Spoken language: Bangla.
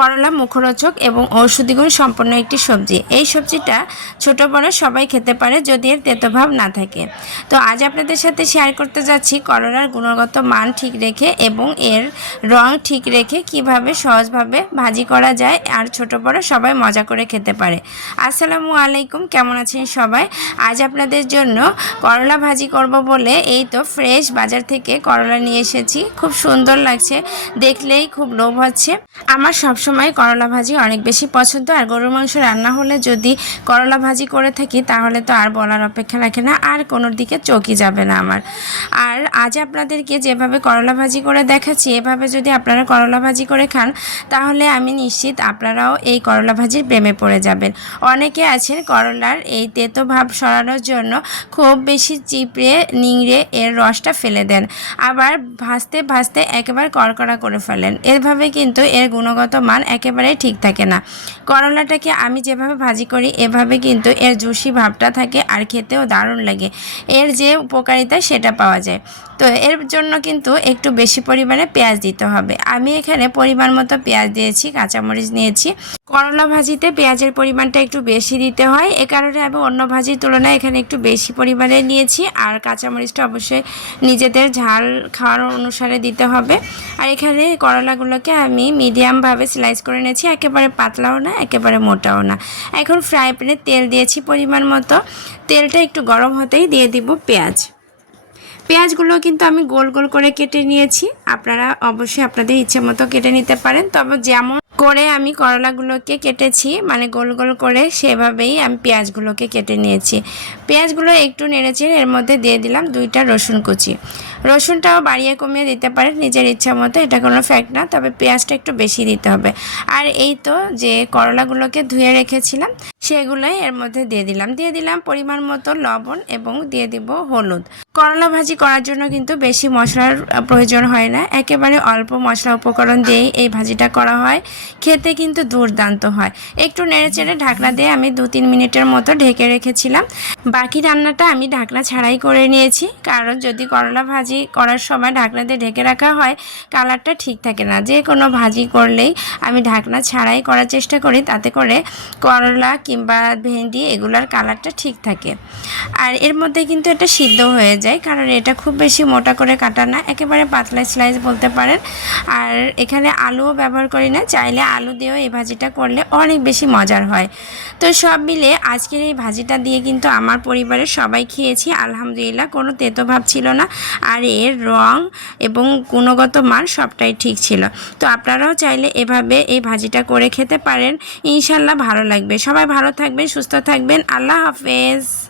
করলা মুখরোচক এবং ঔষধি গুণ সম্পন্ন একটি সবজি। এই সবজিটা ছোট বড় সবাই খেতে পারে যদি এর তেতোভাব না থাকে। তো আজ আপনাদের সাথে শেয়ার করতে যাচ্ছি করলার গুণগত মান ঠিক রেখে এবং এর রং ঠিক রেখে কিভাবে সহজভাবে ভাজি করা যায় আর ছোট বড় সবাই মজা করে খেতে পারে। আসসালামু আলাইকুম, কেমন আছেন সবাই? আজ আপনাদের জন্য করলা ভাজি করব বলে এই তো ফ্রেশ বাজার থেকে করলা নিয়ে এসেছি। খুব সুন্দর লাগছে, দেখলেই খুব লোভ হচ্ছে। আমার সবসময় করলা ভাজি অনেক বেশি পছন্দ, আর গরুর মাংস রান্না হলে যদি করলা ভাজি করে থাকি তাহলে তো আর বলার অপেক্ষা রাখে না, আর কোনো দিকে চোখই যাবে না আমার। আর আজ আপনাদেরকে যেভাবে করলা ভাজি করে দেখাচ্ছি এভাবে যদি আপনারা করলা ভাজি করে খান তাহলে আমি নিশ্চিত আপনারাও এই করলা ভাজির প্রেমে পড়ে যাবেন। অনেকে আছেন করলার এই তেতো ভাব সরানোর জন্য খুব বেশি চিপড়ে নিংড়ে এর রসটা ফেলে দেন, আবার ভাজতে ভাজতে একেবারে কড়কড়া করে ফেলেন। এভাবে কিন্তু এর গুণগত মান একেবারেই ঠিক থাকে না। করলাটাকে আমি যেভাবে ভাজি করি এভাবে কিন্তু এর জুসি ভাবটা থাকে আর খেতেও দারুণ লাগে। এর যে উপকারিতা সেটা পাওয়া যায়। তো এর জন্য কিন্তু একটু বেশি পরিমাণে পেঁয়াজ দিতে হবে। আমি এখানে পরিমাণ মতো পেঁয়াজ দিয়েছি, কাঁচামরিচ নিয়েছি। করলা ভাজিতে পেঁয়াজের পরিমাণটা একটু বেশি দিতে হয়, এ কারণে আমি অন্য ভাজির তুলনায় এখানে একটু বেশি পরিমাণে নিয়েছি। আর কাঁচামরিচটা অবশ্যই নিজেদের ঝাল খাওয়ার অনুসারে দিতে হবে। আর এখানে করলাগুলোকে আমি মিডিয়ামভাবে স্লাইস করে নিয়েছি, একেবারে পাতলাও না একেবারে মোটাও না। এখন ফ্রাই প্যানে তেল দিয়েছি পরিমাণ মতো। তেলটা একটু গরম হতেই দিয়ে দিব পেঁয়াজ। পেঁয়াজগুলো কিন্তু আমি গোল গোল করে কেটে নিয়েছি। আপনারা অবশ্যই আপনাদের ইচ্ছে মতো কেটে নিতে পারেন, তবে যেমন করে আমি করলাগুলোকে কেটেছি মানে গোল গোল করে সেভাবেই আমি পেঁয়াজগুলোকে কেটে নিয়েছি। পেঁয়াজগুলো একটু নেড়েচেড়ে এর মধ্যে দিয়ে দিলাম 2টা রসুন কুচি। রসুনটাও বাড়িয়ে কমিয়ে দিতে পারেন নিজের ইচ্ছা মতো, এটা কোনো ফ্যাক্ট না, তবে পেঁয়াজটা একটু বেশি দিতে হবে। আর এই তো যে করলাগুলোকে ধুয়ে রেখেছিলাম সেগুলোই এর মধ্যে দিয়ে দিলাম পরিমাণ মতো লবণ এবং দিয়ে দিব হলুদ। করলা ভাজি করার জন্য কিন্তু বেশি মশলার প্রয়োজন হয় না, একেবারে অল্প মশলা উপকরণ দিয়েই এই ভাজিটা করা হয়। খেতে কিন্তু দুর্দান্ত হয়। একটু নেড়েচেড়ে ঢাকনা দিয়ে আমি 2-3 মিনিটের মতো ঢেকে রেখেছিলাম। বাকি রান্নাটা আমি ঢাকনা ছাড়াই করে নিয়েছি, কারণ যদি করলা ভাজি করার সময় ঢাকনা দিয়ে ঢেকে রাখা হয় কালারটা ঠিক থাকে না। যে কোনো ভাজি করলেই আমি ঢাকনা ছাড়াই করার চেষ্টা করি, তাতে করে করলা কিংবা ভেন্ডি এগুলার কালারটা ঠিক থাকে। আর এর মধ্যে কিন্তু এটা সিদ্ধ হয়ে যায়, কারণ এটা খুব বেশি মোটা করে কাটা না, একেবারে পাতলা স্লাইস বলতে পারেন। আর এখানে আলুও ব্যবহার করি না, চাইলে আলু দিয়েও এই ভাজিটা করলে অনেক বেশি মজার হয়। তো সব মিলে আজকের এই ভাজিটা দিয়ে কিন্তু আমার পরিবারের সবাই খেয়েছি, আলহামদুলিল্লাহ কোনো তেতো ভাব ছিল না। আর এর রং এবং গুণগত মান সবটাই ঠিক ছিল। তো আপনারাও চাইলে এভাবে এই ভাজিটা করে খেতে পারেন, ইনশাল্লাহ ভালো লাগবে। সবাই ভালো থাকবেন, সুস্থ থাকবেন, আল্লাহ হাফেজ।